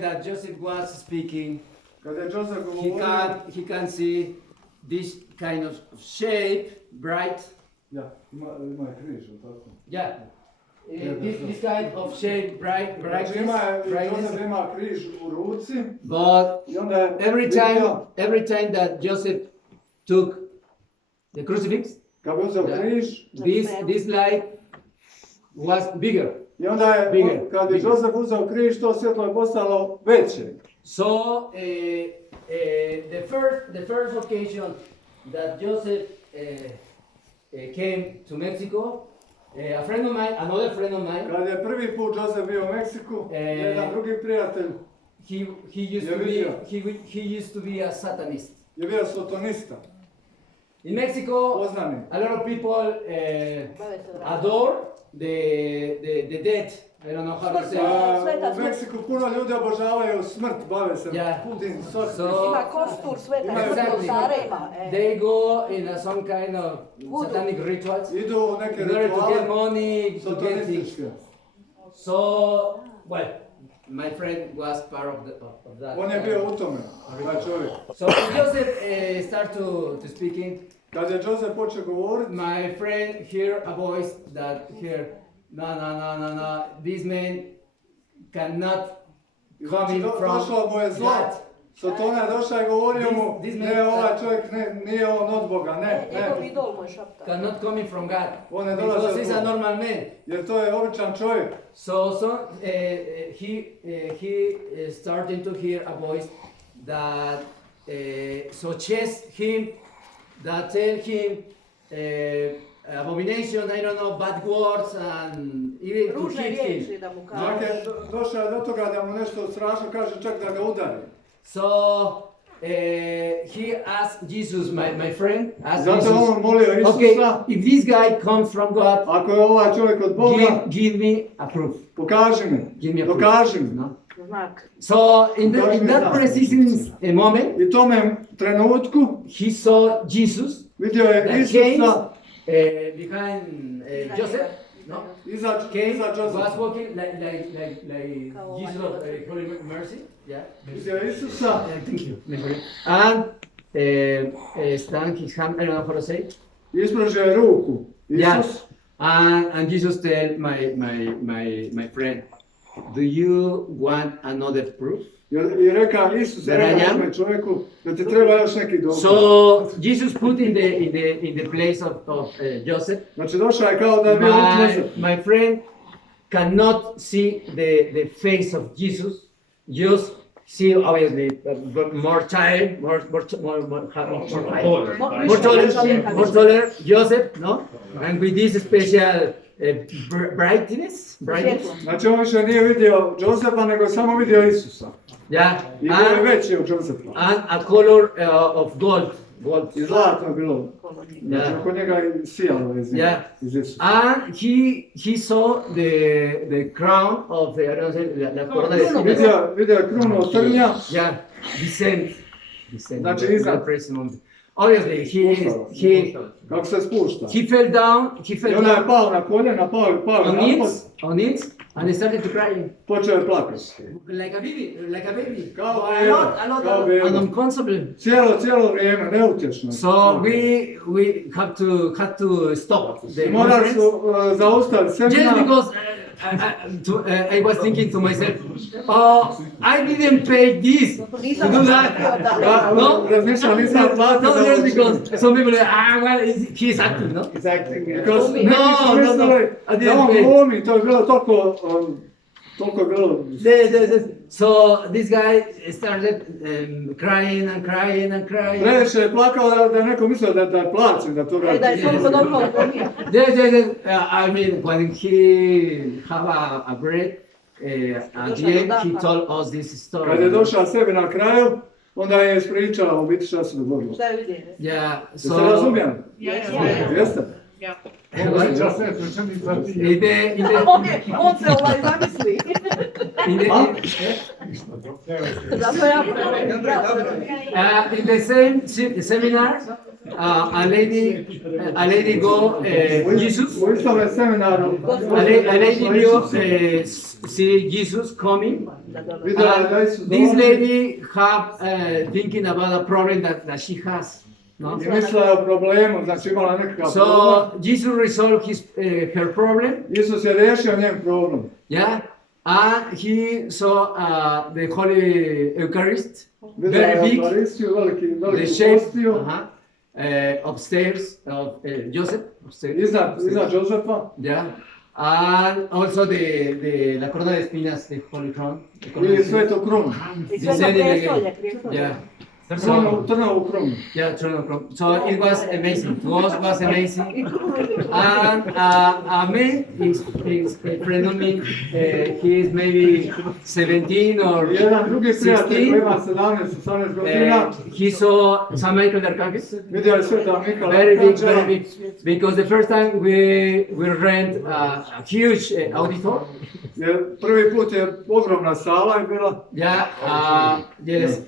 that Joseph was speaking, Kada je Joseph he govorio, he can see this kind of shape, bright. ja, ima je križ, jel tako? Yeah. This kind of shape, Znači brightness. Joseph ima križ u ruci But i onda je every time that Joseph took the crucifix, kad bi uzeo križ this light was bigger. i onda je, Bigger. kad bi Joseph uzeo križ, to svjetlo je postalo veće. So the first occasion that Joseph came to Mexico, another friend of mine, Kad je prvi put Joseph bio u Meksiku, jedan drugi prijatelj he used to be a Satanist. je bio sotonista, In Mexico, poznani. a lot of people adore the dead. I don't know how to say. U Meksiku puno ljudi obožavaju smrt, bave se tim sortima. So Ima kostur, sveta Exactly. kostara ima. they go in some kind of satanic rituals in Idu u neke order to get rituale money, to get things. satanističke. So, well, my friend was part of that. On je bio u tome, taj čovjek. So when Joseph started to speaking, Kad je Joseph počeo govoriti, my friend hear a voice that here, no, this man cannot come in from došlo mu je zlo. that. Sotona je došao i govorio mu, This ne, man- ovaj čovjek nije on od Boga, ne. Njegov idol mu je šaptao. Cannot come in from God. On ne Because dolazi he's od a Boga. normal man. Jer to je običan čovjek. So he started to hear a voice that suggests him, that tell him abomination, I don't know, bad words, and even to Ružne hit him. riječi da mu Čak kaže. je došao do toga da mu nešto strašno kaže, čak da ga udari. So he asked Jesus, my friend, asked Zato Jesus, on molio okay, Isusa, if this guy comes from God, ako je ovaj čovjek od Boga, give me a proof. pokaži Give me mi, a proof. dokaži mi. No? Znak. So in that precise moment, I tome trenutku he saw Jesus vidio je that came Isusa behind Joseph. No, iza came, was Josefa. walking like Jesus of Holy Mercy. Yeah. Vidio je Isusa Thank you. And stand his hand. I don't know how to say it. i ispružio je ruku. Yeah. Isus. And Jesus tell my friend, do you want another proof? I reka Isus je Da rekao ranjam. tome čovjeku da ti treba još neki dokaz. So Jesus put in the place of Joseph. Znači došao je kao da je bio utknut. My friend cannot see the face of Jesus. Just see obviously more child, more taller Joseph, no? And with this special brightness. Znači on više nije vidio Josefa, nego je samo vidio Isusa. Yeah. I bio je veći od Josefa. And a color of gold. I zlato je bilo. Znači Yeah. oko njega je sijalo iz Isusa. And he saw the crown of the, I don't know, la corona de espinas. Vidio je krunu od trnja. Yeah, descend. Znači the iza. present moment. Obviously, Kako se spušta. he fell down. I onda je pao na koljena, pao je On it, and he started to cry počeo je plakati. like a baby, Kao a lot, kao and beba. unconsole. Cijelo vrijeme, neutješno. So we had to stop the Morali conference. su zaustaviti Just seminar. because I was thinking to myself, oh, I didn't pay this to do that. No, Razmišljam, nisam platio no, za just ovo. because some people are, well, he's acting, no? Because No, neki su mislili I didn't da on pay. glumi, to je bilo toliko je bilo. So this guy started crying and crying and crying. Previše je plakao da je neko mislio da plaćem, da to Da je radi. toliko dobro odgonio. I mean, when he have a break, at the end, he told us this Kad je story. došao sebi na kraju, onda je ispričao u biti šta se dogodilo. Šta je vidio? Yeah, Jeste so razumijeli? Ja. Jeste? On se zamisli. Zato ja in the same seminar, a lady go Jesus. U istome seminaru A lady view see Jesus coming. vidjela je da Isus This dolazi lady have thinking about a problem that she has. No? i mislila je o problemu, znači imala nekakav problem. So Jesus resolved her problem. Isus je riješio njen problem. Yeah, and he saw the Holy Eucharist, Vidjela very je big, Eukaristiju, the veliku shape postiju, upstairs of Joseph, upstairs. iznad Jozefa. Yeah, and also la corona de espinas, the Holy Crown. The corona de I espinas. svetu krunu. I sve na prijestolje, prijestolje. Yeah. Trnovu krunu. Yeah, Throne of Crown. So it was amazing. It was amazing. And a man is a friend of me. He is maybe 17 or Jedan drugi prijatelj koji 16. ima 17-18 godina, He saw San Michael the Archangel. vidio je sveta Mikola Very big, Arkanđela. very big. Because the first time we rent a huge auditor. Jer prvi put je ogromna sala je bila, Yeah, yes,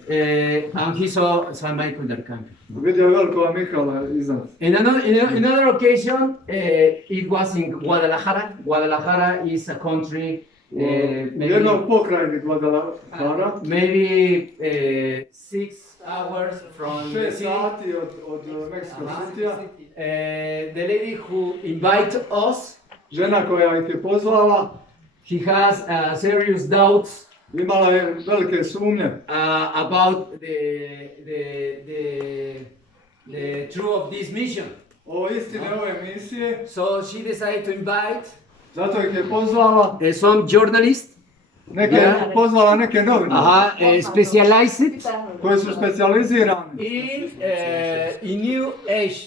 and he saw San Michael the Archangel. vidio je velikova Mikola iznad. In another occasion, it was in Guadalajara. Guadalajara is a country, U maybe, jednom pokrajini Guadalajara, maybe 6 hours from the 6 city. sati od Meksikog Citya. The lady who invited us, Žena koja ih je pozvala, he has serious doubts imala je velike sumnje about the truth of this mission. o istine ove misije, So she decided to invite zato ih je pozvala, some journalists, pozvala neke novinare specialized koji su specijalizirani in New Age.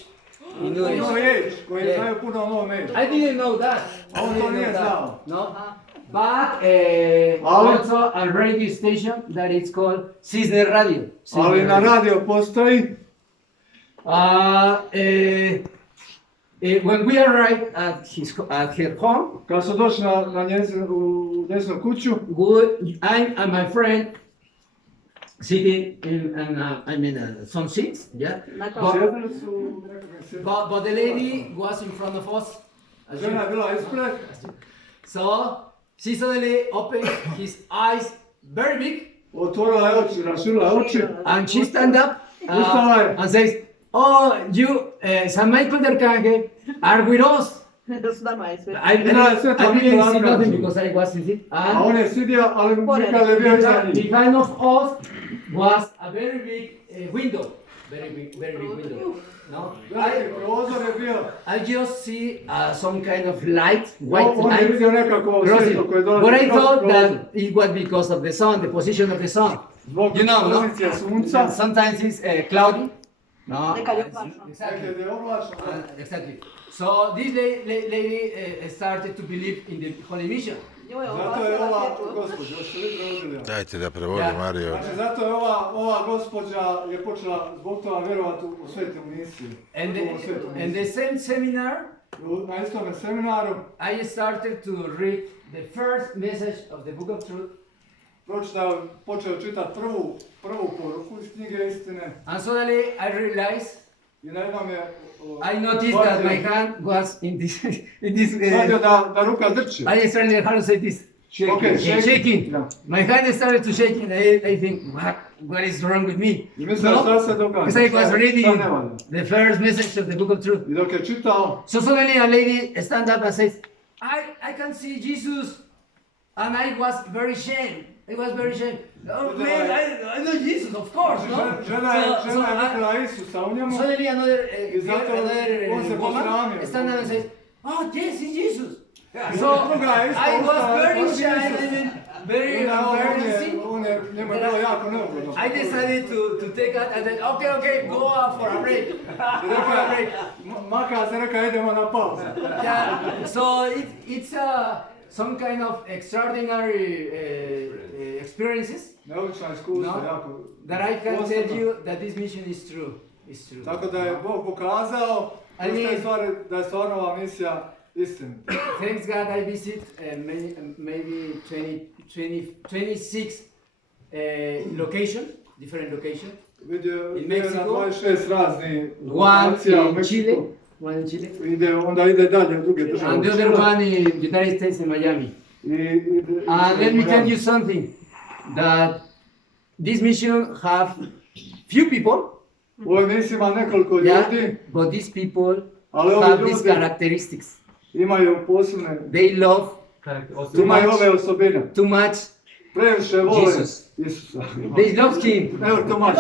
In New u New Age. Age, koji znaju puno o Novom Age. I didn't know that. A on to nije znao. No. But also a radio station that is called Cisne Radio. Ali na radio postoji, When we arrived at her home, kad su došli na njezinu kuću, I and my friend sitting in some seats, yeah. sjedili su u nekakvim sjedima. But the lady was in front of us. Žena je bila ispred, So she suddenly opened his eyes very big, otvorila je oči, raširila je oči, and she stand up Ustala je. and says, "Oh, you, San Michael the Archangel, are with us." S nama je sve. I didn't see nothing because I was in it. a on je sidio, ali Mikael je bio iza njih. Behind of us was a very big window, very big window. No, Veliki prozor je bio, I just see some kind of light, white on je light. vidio nekako crossing. svjetlo koje dolazi But I kroz thought prozor. that it was because of the sun, the position of the sun. Zbog You know, no? pozicije sunca, Sometimes it's cloudy. No. Nekad je oblačno. Exactly. nekad je oblačno. Exactly. So this lady started to believe in the Holy Mission. Njoj je Zato je oblasila ova svjetlo. gospođa, još se vi prevodili. Dajte da prevodi Ja. Mario. Znači, zato je ova gospođa je počela zbog toga vjerovati u svetu misiju. And U svetu and the misiju. same seminar, Na istome seminaru I started to read the first message of the Book of Truth. počeo čitati prvu poruku iz knjige istine And suddenly I realized, i najednom je I noticed that my hand was in this, shvatio da ruka drči. I started, how to say this? Okay, Shaking. Da. My hand started to shake and I think, what is wrong with me? I mislim No? šta se događa. Because I was reading Šta ne valja. the first message of the Book of Truth. I dok je čitao, So suddenly a lady stands up and says, I can see Jesus. And I was very ashamed. I was very ashamed. Oh man, I know Jesus, of course, no? žena je So vidjela Isusa u njemu. suddenly another on se woman posramio. stands up and says, oh yes, it's Jesus. So druga je isto I was ustala, very on je shy, Isus. I mean, very embarrassing. Njemu je bilo jako neugodno. I decided to take out and then, okay, go out for a break. For a break. Maka se reka idemo na pauzu. Yeah, so it's some kind of extraordinary experiences Neobična iskustva, No. jako. that I can posebna. tell you that this mission is true. It's true. Tako da je Bog pokazao I mean- da je stvarno ova misija istinita. Thanks God I visit maybe 26 locations, different locations. Vidio In je na Mexico. 26 raznih One lokacija u in Chile. Meksiku. One in Chile. Onda ide dalje u druge države. And the other one in United States in Miami. And let me tell you something, that this mission have few people, U ovoj misiji ima nekoliko yeah, ljudi, but these people ali ovi have these ljudi characteristics. imaju posebne, They love too imaju ove much, osobine. too much. Previše vole Jesus. Isusa. They love him. Never too much.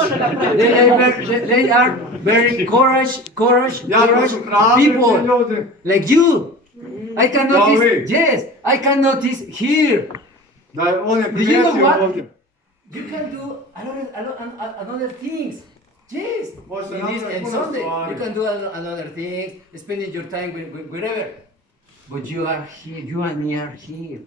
They are very courage Jako su hrabri ti people ljudi. like you. I can Kao notice, vi. yes, I can notice here. Da on je Do you know primijetio what? ovdje. You can do another things. Yes, Možete in this napraviti and puno Sunday stvari. you can do another things, spending your time wherever. But you are here, you and me are here.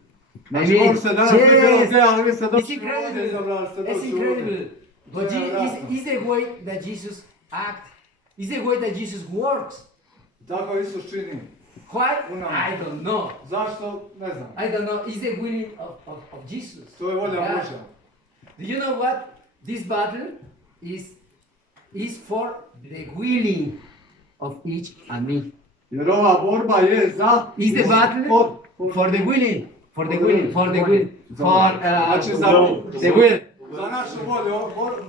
Znači, možete se danas biti bilo gdje, ali vi ste It's došli ovdje, incredible. izabrali ste It's doći incredible. ovdje. But Yeah, is the way that Jesus acts. Is the way that Jesus works. Tako Isus čini. Why? Uno. I don't know. Zašto? Ne znam. I don't know. Is the will of Jesus. To je volja Yeah. Božja. Do you know what? This battle is for the willing of each and me. Jer ova borba je za... Is the battle for the willing, for the will, for Znači za the will, za našu volju.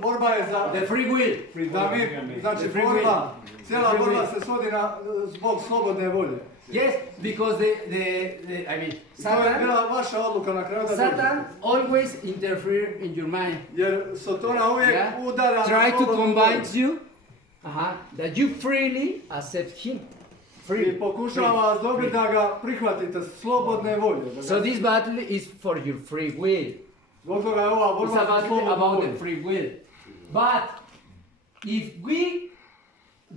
Borba je za... the free will. Da mi, znači borba, cijela borba se svodi na zbog slobodne volje. Yes, because I mean, I to je Satan bila vaša odluka na kraju da Satan always interfere in your mind. Jer Sotona uvijek Yeah? udara na Try to slobodnu volju. convince you that you freely accept him. I pokušava vas dobiti da ga prihvatite slobodne volje. So this battle is for your free will. Zbog toga je ova It's borba za slobodnu about the volju. free will. But if we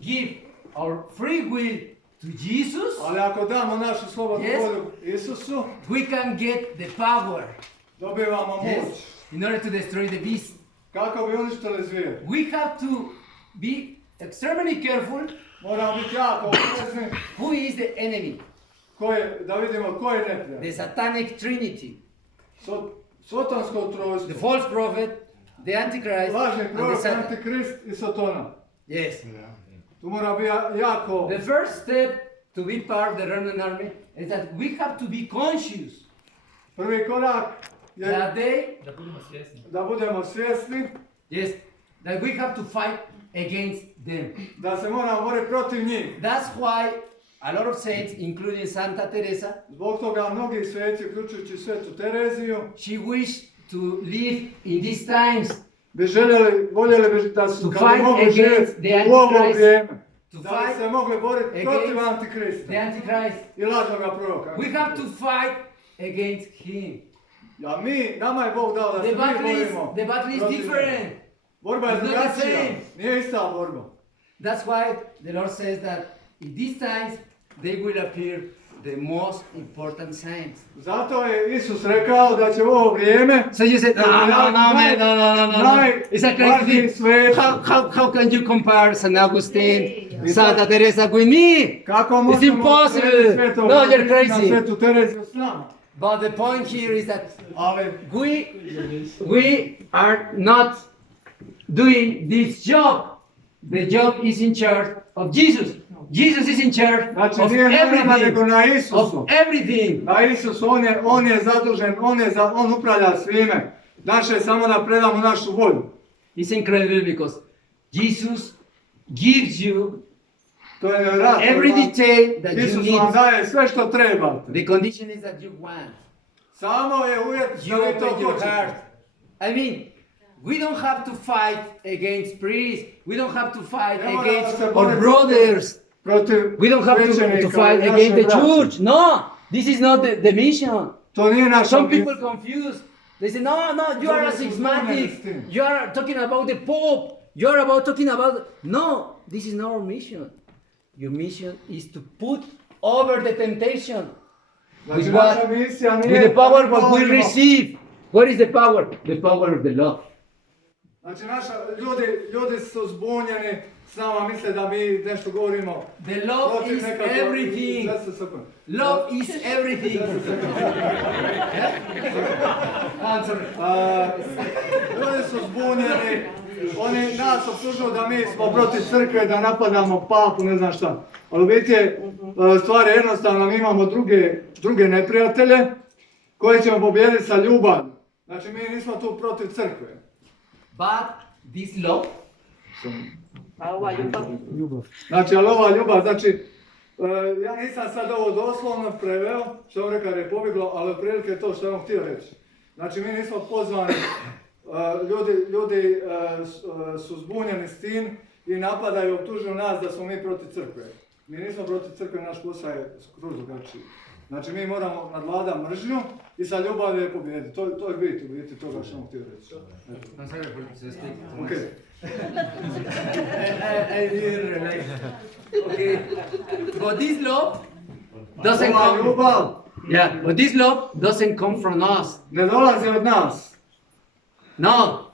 give our free will to Jesus, Ali ako damo našu slobodnu Yes. volju Isusu, we can get the power, dobivamo moć. yes, in order to destroy the beast. Kako bi uništili zvijer? We have to be extremely careful Moramo biti jako oprezni who is the enemy, da vidimo ko je neprijatelj. the satanic trinity, Sotonsko the trojstvo, false prophet, the antichrist, lažni and the prorok, Satan. antikrist i Sotona. Yes. Tu mora biti jako... The first step to be part of the remnant army is that we have to be conscious Prvi korak je that they, da budemo svjesni yes, that we have to fight against them. da se moramo boriti protiv njih. That's why a lot of saints, including Santa Teresa, Zbog toga mnogi sveci, uključujući Svetu Tereziju, she wished to live in these times bi voljeli bi da su To kad bi fight mogli against živjeti the u ovo Antichrist. vrijeme. to Da bi fight se mogli boriti against protiv Antikrista the Antichrist. i lažnoga proroka. We have to fight against him. A nama je Bog dao da se The mi battle borimo is protiv njega. different. Borba je It's not the drugačija, same. nije ista borba. That's why the Lord says that in these times they will appear the most important signs. Zato je Isus rekao da će u ovo vrijeme So you said, no, man, no. It's a crazy najvažniji thing. svet. How can you compare San Augustine, Santa Teresa with me? Kako It's možemo impossible. usporediti Svetog No, you're Augustina, crazy. Svetu Tereziju s nama? But the point here is that Ali we are not doing this job. The job is in charge of Jesus. Jesus is in charge znači of nije na nama nego everything. na Of Isusu. everything. Na Isus, on je zadužen, on upravlja svime. Naše je samo da predamo našu volju. It's incredible because Jesus gives you To je nevjerojatno. every detail that you Isus vam need. daje sve što trebate. The condition is that you want. Samo je uvjet You da vi to open your hoćete. heart. I mean, we don't have to fight against priests. We don't have to fight Ne moramo against se our boriti brothers. Protiv We don't have to svećenika, fight naše against the braće. church. No, this is not the mission. To nije naša Some people misija. confuse. They say, no, you are a Some people schismatic. don't understand. You are talking about the Pope. You are talking about. No, this is not our mission. Your mission is to put over the temptation Znači with naša what? misija nije... With the power what we govorimo- receive. What is the power? The power of the love. Znači ljudi su zbunjeni, s nama misle da mi nešto govorimo. The love protiv is nekako- everything. Da se sekund. Love is everything. I'm sorry. Ljudi su zbunjeni, oni nas nas optužuju da mi smo protiv crkve, da napadamo papu, ne znam šta. Ali vidite, stvar je jednostavna, mi imamo druge neprijatelje koje ćemo pobijediti sa ljubavlju. Znači mi nismo tu protiv crkve. But this love, A ova ljubav. Znači, ali ova ljubav, znači, ja nisam sad ovo doslovno preveo, što on rekao je pobjeglo, ali otprilike je to što je on htio reći. Znači, mi nismo pozvani, ljudi su zbunjeni s tim i napadaju, optužuju nas da smo mi protiv crkve. Mi nismo protiv crkve, naš posao je skroz drugačiji. Znači, mi moramo nadvladati mržnju i sa ljubavlju je pobijediti. To je bit, u biti toga što on htio reći. I'm sorry for to speak too much. Okay. I didn't relate. Okay, but this love doesn't Ova come. ljubav Yeah, but this love doesn't come from us. ne dolazi od nas. No,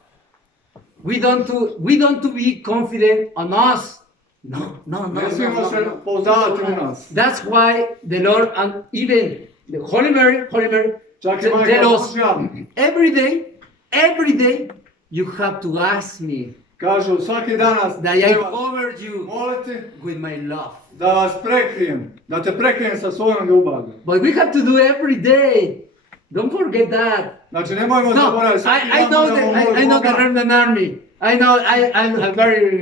we don't to be confident on us. No. Ne smijemo se pouzdavati u nas. That's why the Lord and even the Holy Mary Čak i tell majka us Božja every day you have to ask me kažu svaki dan nas that I treba covered you moliti with my love. da vas prekrijem, da te prekrijem sa svojom ljubavlju. But we have to do every day. Don't forget that. Znači nemojmo No, zaboraviti svaki I dan know moramo that moliti I know the Boga. Roman army. I know I'm a very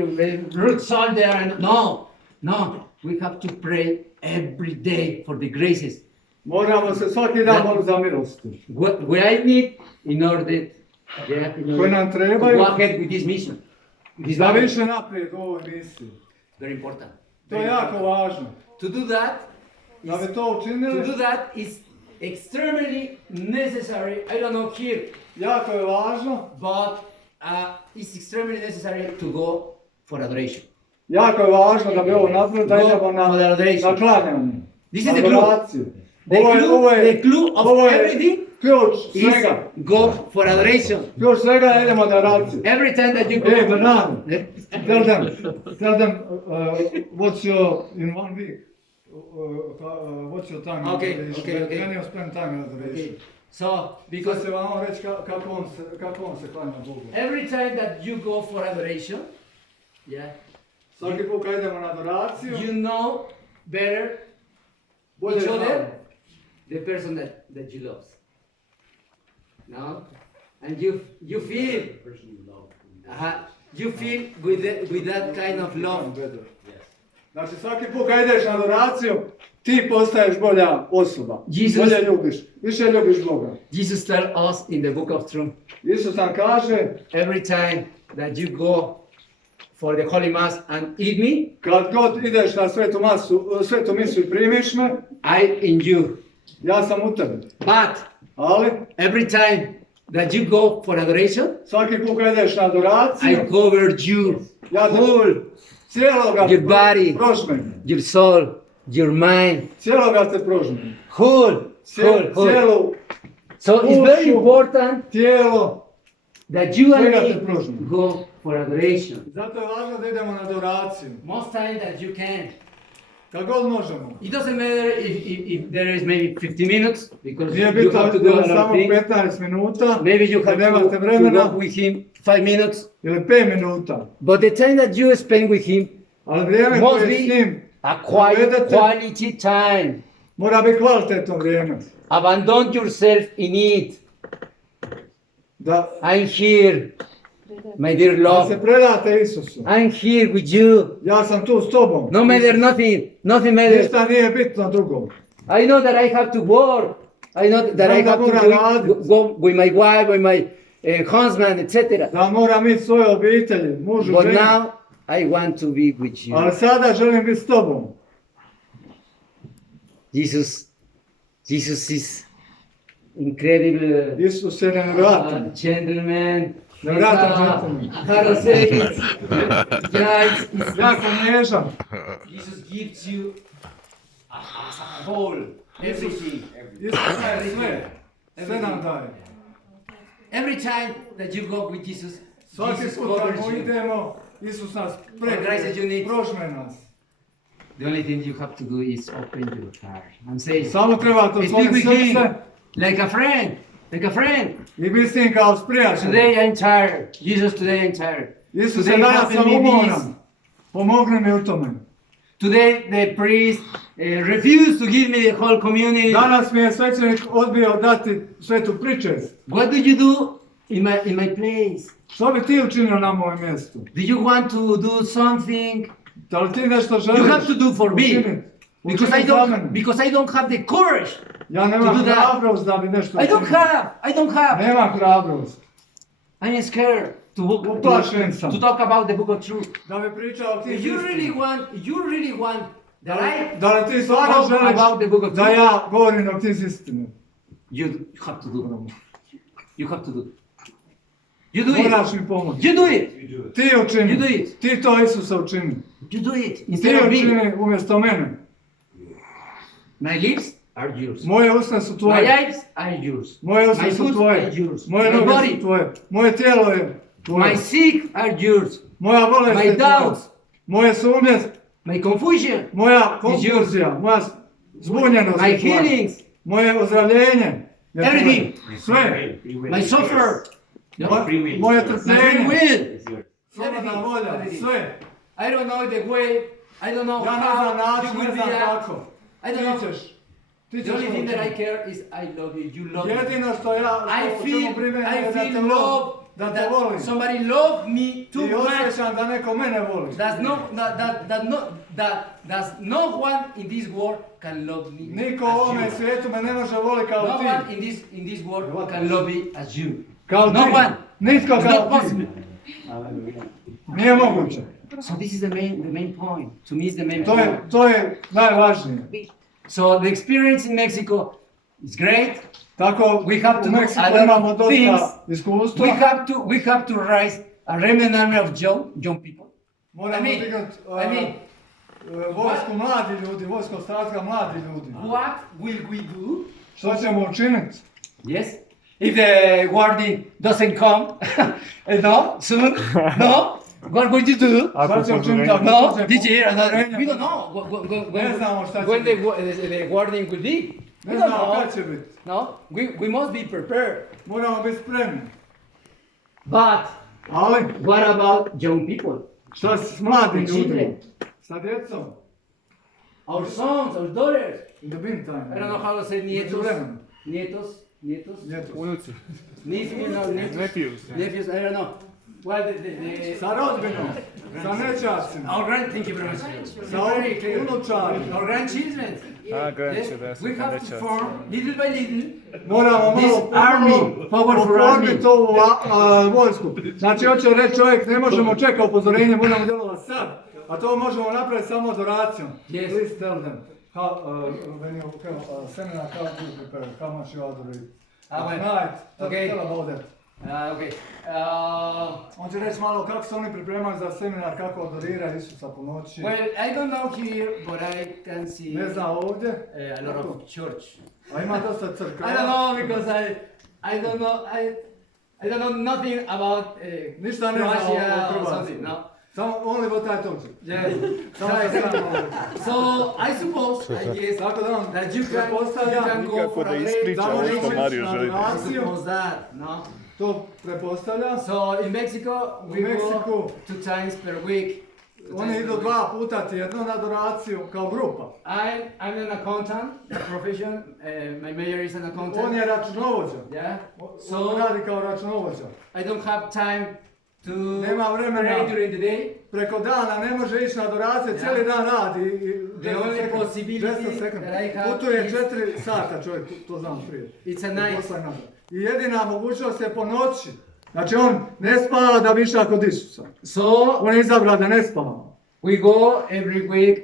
rude soldier. And no. We have to pray every day for the graces. Moramo se svaki dan moliti za milosti. What I need in order, Koje nam to trebaju go ahead with this mission. This da battle. više naprijed u ovoj misiji. Very important. To je jako važno. To do that, Da bi to to učinili, do that is extremely necessary. I don't know here, jako je važno, but it's extremely necessary to go for adoration. jako je važno da bi ovo napravili, da idemo na klanjanje. This is the clue. Adoraciju. The clue of ovo je everything ključ is svega. go for adoration. Ključ svega je idemo na adoraciju. Every time that you go. Hey, Bernard, tell them what's your, in 1 week, what's your time? Okay, in adoration? okay, okay. When you spend time in adoration? Okay. So, Because because se vam on reći kako on se klanja Bogu. every time that you go for adoration, yeah, Svaki put kad idemo na adoraciju, you know better bolje each other, znamo. the person that you love. No? And you feel, you feel with that kind of love. Znači svaki put kad ideš na adoraciju, ti postaješ bolja osoba. Jesus- Bolje ljubiš, više ljubiš Boga. Jesus tells us in the book of truth, Isus nam kaže, every time that you go for the Holy Mass and eat me, kad god ideš na svetu misu i primiš me, I in you. ja sam u tebi. But Ali, every time that you go for adoration, svaki put kad ideš na adoraciju, I covered you, ja te whole, cijeloga Your body. prožmem. your soul, your mind, Cijeloga te prožmem. whole. Cijelu So it's very Dušu. important tijelo. that you and Svega te me prožmem. go for adoration. Zato je važno da idemo na adoraciju. Most time that you can. Kad god možemo. It doesn't matter if there is maybe 50 minutes because Nije you bitno have to da do je a lot of samo things. 15 minuta Maybe you have nemate to vremena. walk with him 5 minutes. ili 5 minuta. But the time that you spend with him Ali vrijeme must koje s be njim a quiet, provedete quality time. mora biti kvalitetno vrijeme. Abandon yourself in it. Da, I'm here, my dear da Lord. se predate Isusu. I'm here with you. Ja sam tu s tobom. No matter nothing matters. Ništa nije bitno drugo. I know that I have to work. I know that I have to go with my wife, with my husband, etc. Da moram biti svoje obitelji, mužu, But ženi. now I want to be with you. Ali sada želim biti s tobom. Jesus is incredible Isus je nevjerojatan. gentleman. Nevjerojatan gentleman. How to say it? Yeah, it's Jako nježan. Jesus gives you as a whole everything. Isus daje sve. Sve nam daje. Every time that you go with Jesus, Svaki Jesus put covers kad mu you. idemo, Isus nas Grace that you need. prožme nas. The only thing you have to do is open your heart and say, Samo treba to speak svoje with him srce like a friend, i biti s njim kao s prijateljem. Today I'm tired. Jesus, today I'm tired. Isuse, Today danas happened sam me this. umoran. Pomogni mi u tome. Today the priest refused to give me the whole community. Danas mi je svećenik odbio dati svetu pričest. What did you do in my place? Što bi ti učinio na mojem mjestu? Do you want to do something? Da li ti nešto You želiš have to do for me. učiniti? Because I don't have the courage. Ja nemam do that. hrabrost da bi nešto I don't have. Nemam hrabrost. I'm scared Uplašen sam. to talk about the book of truth. Da bi pričao o tim If you really want that I Da li ti stvarno talk želiš about the book of da truth, ja govorim o tim istinu? you have to do. You have to do. You do it. Moraš mi pomoći. You do it. Ti You do učini. it. Ti to Isusa učini. You do it Ti instead of me. učini umjesto mene. My lips are yours. Moje usta su My tvoje. eyes are yours. Moje My usta su foot tvoje. are yours. Moje My noge su body, tvoje. Moje tijelo je tvoje. my sick are yours. Moja bolest my je tvoja. doubts. Moje sumnje, My confusion, moja konfuzija, moja zbunjenost my je tvoja. healings, Moje ozdravljenje je tvoje. everything. Sve. My suffer. Moje My free trpljenje. will. Slobodna volja. Everything. Sve. I don't know the way. I don't know Ja ne znam how način, you ne will znam be at. kako. I don't Ti know. ćeš. Ti The ćeš only to thing that I učiniti. care is I love you. You love me. Jedino što ja I o čemu feel, brinem je I da te feel volim. love Da te that volim. somebody love me too I much. osjećam da neko mene voli. That no one in this world can love me. Niko as u ovome you. svijetu me ne može voli kao No ti. one in this world can love me as you. Kao No ti. one. Nitko It's kao not ti. possible. Nije moguće. So this is the main point. To me, is the main To point. to je najvažnije. So the experience in Mexico is great. Tako We have to u do Meksiku a lot imamo of dosta things. iskustva. We have to raise a remnant army of young people. Moramo I mean- dignuti vojsku mladi ljudi, vojsku ostatka mladi ljudi. What will we do? Što ćemo učiniti? Yes. If the warning doesn't come, no, soon, no, what will you do? Šta ćemo učiniti ako No, dođe this year, no, upozorenje? we don't know Ne znamo šta će when biti. the warning will be. Ne We don't znamo know. kad će biti. No, we must be prepared. Moramo biti spremni. But Ali what about young people? šta s mladim The ljudima? children. Sa djecom? Our sons, our daughters. In the meantime. I don't know how to say nietos. Međuvremenu. Nietos. Ljetos. Unuci. Nephews, no, Nephews. nephews, I don't know. Well, the Sa rodbinom. Sa nečacima. our thank you very much. Sa Very clear. unučarima. Our grandchildren. Grandchildren, Yes, we have to grandchildren. form little by little Moramo this malo army, powerful army. oformiti ovu vojsku. Znači, hoće reći čovjek, ne možemo čekati upozorenje, moramo djelovati sad. A to možemo napraviti samo adoracijom. Yes. Please tell them how, when you come, seminar, how do you prepare, how much you adorate. well, Right, okay. tell about that. Okay. On će reći malo kako se oni pripremaju za seminar, kako adorira Isusa po noći. Well, I don't know here, but I can see Ne zna ovdje, a lot of church. a ima dosta crkva. I don't know because I don't know I don't know nothing about Ništa ne znam o Croatia or Hrvatskoj. something. No. Samo only what I told you. Yes. Samo što sam malo. So I suppose, I guess, Tako da on that you can pretpostavlja, go Nikako for da a ispriča Da ovo može što ići Mario na želi. I relaciju, suppose that, no. to pretpostavlja. So in Mexico, we U go Meksiku 2 times per week. oni idu 2 puta tjedno na adoraciju kao grupa. I'm an accountant profession. My major is an On accountant. je računovođa. Yeah. On So radi kao računovođa. I don't have time to Nema vremena. pray during the day. Preko dana ne može ići na adoraciju, Ja. cijeli dan radi. The only possibility that I have Putuje is- 4 sata čovjek, to znam prije. It's a night. Posla i nazad. I jedina mogućnost je po noći. Znači on ne spava da bi išao kod Isusa. So On je izabrao da ne spava. we go every week,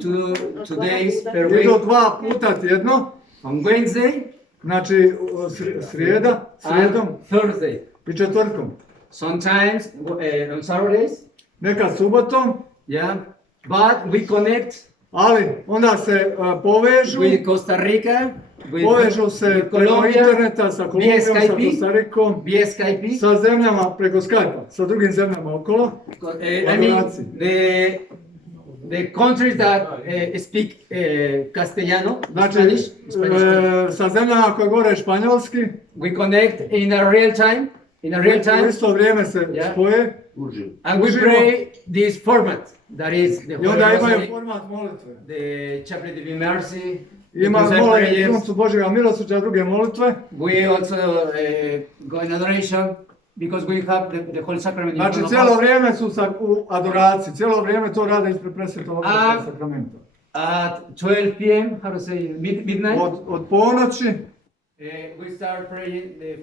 2 days per week. Idu 2 puta tjedno, On Wednesday znači srijedom and Thursday. i četvrtkom. Sometimes on Saturdays. Nekad subotom, Yeah. But we connect ali onda se povežu, with Costa Rica, povežu se with preko Colombia, interneta sa Kolumbijom, sa Skype. Kostarikom, via Skype. sa zemljama preko Skype-a, sa drugim zemljama okolo. I mean, the countries that speak Castellano, Znači, Spanish, sa zemljama koje govore španjolski, we connect in a real time. in a real u time, isto vrijeme se Yeah. spoje and we pray this format. That is the i Holy onda imaju Rosary, format molitve. the Chaplet Divine Mercy, the Ima Crusade molim prayers. Truncu Božjega milosrđa, druge molitve. We also go in adoration because we have the Holy Sacrament in Znači front of cijelo us. vrijeme su u adoraciji, cijelo vrijeme to rade ispred presvetog sakramenta. At 12 p.m., how to say, midnight, Od ponoći, we start praying the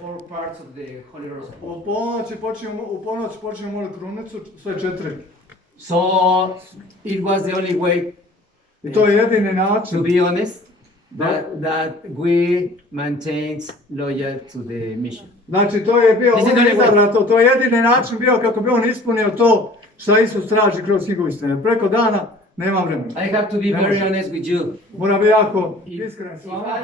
four parts of the Holy Rosary. u ponoć počinjemo moliti krunicu, sve 4. So it was the only way, I to je jedini to način be honest, that we maintained loyal to the mission. Znači to je bio, This is on je the only way. izabrao to je jedini način bio kako bi on ispunio to što Isus traži kroz knjigu istine. Preko dana nema vremena. I have to be very honest with you. Mora bi jako If iskren s I vama.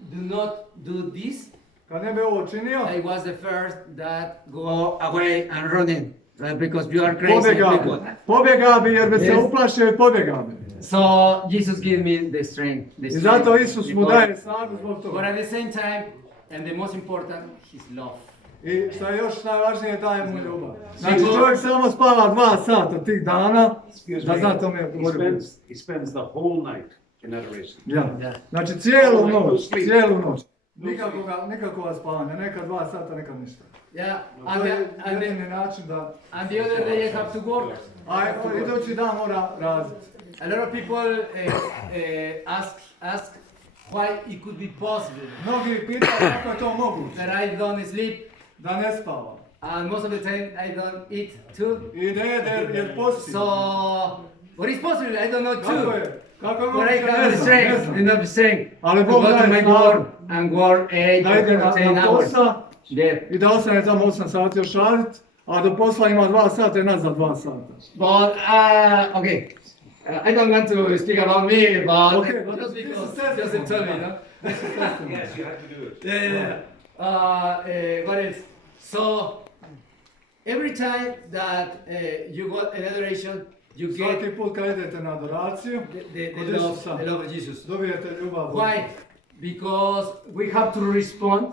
do not do this, Kad ne bi ovo činio, I was the first that go away and running because you are crazy people. pobjegao bi jer bi se Yes. uplašio i pobjegao bi. So Jesus gave me the strength. I zato Isus mu daje snagu zbog But toga. at the same time, and the most important, His love. I što je još najvažnije, daje mu ljubav. Znači čovjek samo spava 2 sata tih dana, da zna tome He govori. spends the whole night in adoration. Ja. Znači cijelu noć. Nikakvoga spavanja, nekad 2 sata, nekad ništa. Yeah, To je jedini način da... and the other day I have to work. A idući dan mora raditi. A lot of people ask why it could be possible Mnogi pitaju kako je to moguće, that I don't sleep, da ne spava. and most of the time I don't eat too. I ne jede jer posti. So, what is possible? I don't know Kako too. je? Kako je But I moguće? have Ne the znam, strength, ne znam. enough strength Ali to Bog go to daje my snagu work and work 8 da ide or 10 na hours. posla Yeah. i da ostane tamo 8 sati još radit, a do posla ima 2 sata i nazad 2 sata. But, okay. I don't want to speak about me, but Okay, but just this is because testimony. just tell me, you know? Yes, you have to do it. Yeah. What else? So every time that you got an adoration, you get Svaki put kad idete na adoraciju, the Kod love, Isusa. the love of Jesus. dobijete ljubav. Why? Because we have to respond,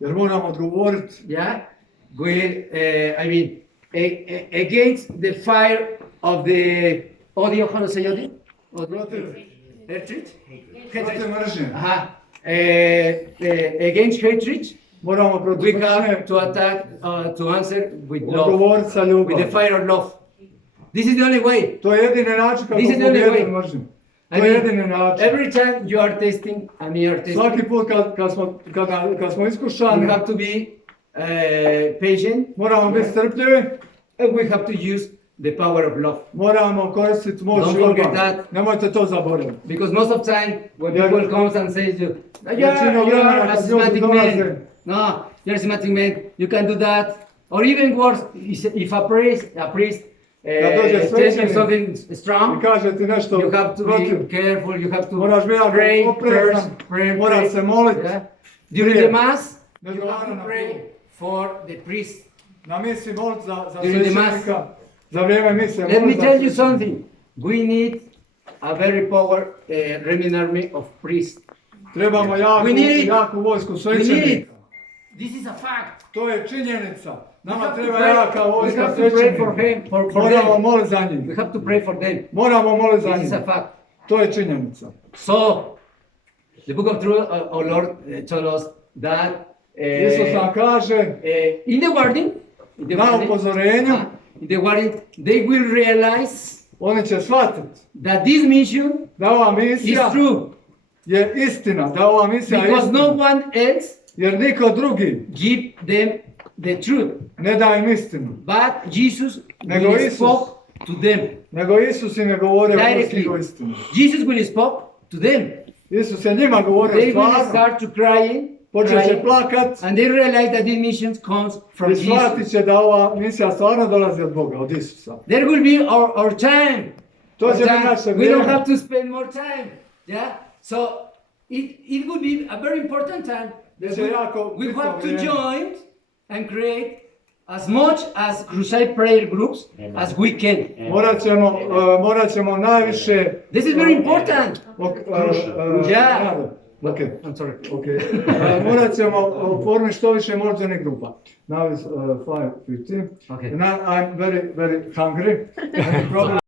Jer moramo odgovoriti yeah, with, I mean, against the fire of the odio, how to say odio? protiv Hatred? protiv mržnje. Uh-huh. Against hatred, Moramo we protiv mržnje have to attack, to answer with love, odgovoriti sa with the ljubav. fire of love. This is the only way. To je jedini način kako This is the only pobijediti way. mržnju. I To je mean, jedini način. every time you are testing and we are testing, Svaki put kad smo iskušani, we have to be patient, moramo biti strpljivi, and we have to use the power of love. moramo koristiti moć Don't forget ljubavi. that. Nemojte to zaboraviti. Because most of time when Yeah. people comes and says you, Većinu you're vremena a kad ljudi systematic dolaze, man. No, you're a systematic man. You can do that. Or even worse, if a priest Kad dođe tells you svećenik something i strong, kaže ti nešto you have to protiv, be careful. You have to moraš biti jako pray oprezan, first. Pray, moraš se moliti. Yeah. During the mass, Ne you have odgovara to na pray to. for the priest. Na misi moliti za During the mass. svećenika, za vrijeme mise. Let me moliti za tell you svećenika. something. We need a very power Roman army of priests. Trebamo We need it. jaku vojsku We need svećenika. it. This is a fact. To je činjenica. We Nama have to treba pray- jaka we vojska have to pray for svećenika. him, for Moramo them. moliti za We njih. have to pray for them. Moramo moliti za This is a njih. fact. To je činjenica. So, the book of truth, our Lord told us that Isus nam kaže in the warning, na upozorenju, in the warning, they will realize oni će shvatiti that this mission da ova is misija true je istina, da ova misija je because no istina. one else Jer niko drugi give them the truth, ne daje im istinu. but Jesus Nego will Isus. spoke to them. Nego Isus im je govorio Directly. kroz istinu. Jesus will spoke to them. Isus je njima govorio They will stvarno, start to crying, počet će plakat and they realize that this mission comes from i shvatit Jesus. će da ova misija stvarno dolazi od Boga, od Isusa. There will be our time. To Our će biti time. naše We don't vrijeme. have to spend more time. Yeah. So it would be a very important time that Biće jako we bitno have to vrijeme. join and create as much as crusade prayer groups as we can. Morat ćemo najviše... This is very important. Yeah. Ok. I'm sorry. Ok. Morat ćemo oformiti što više molitvenih grupa. Now it's 5:50. Okay. And I'm very, very hungry. And the problem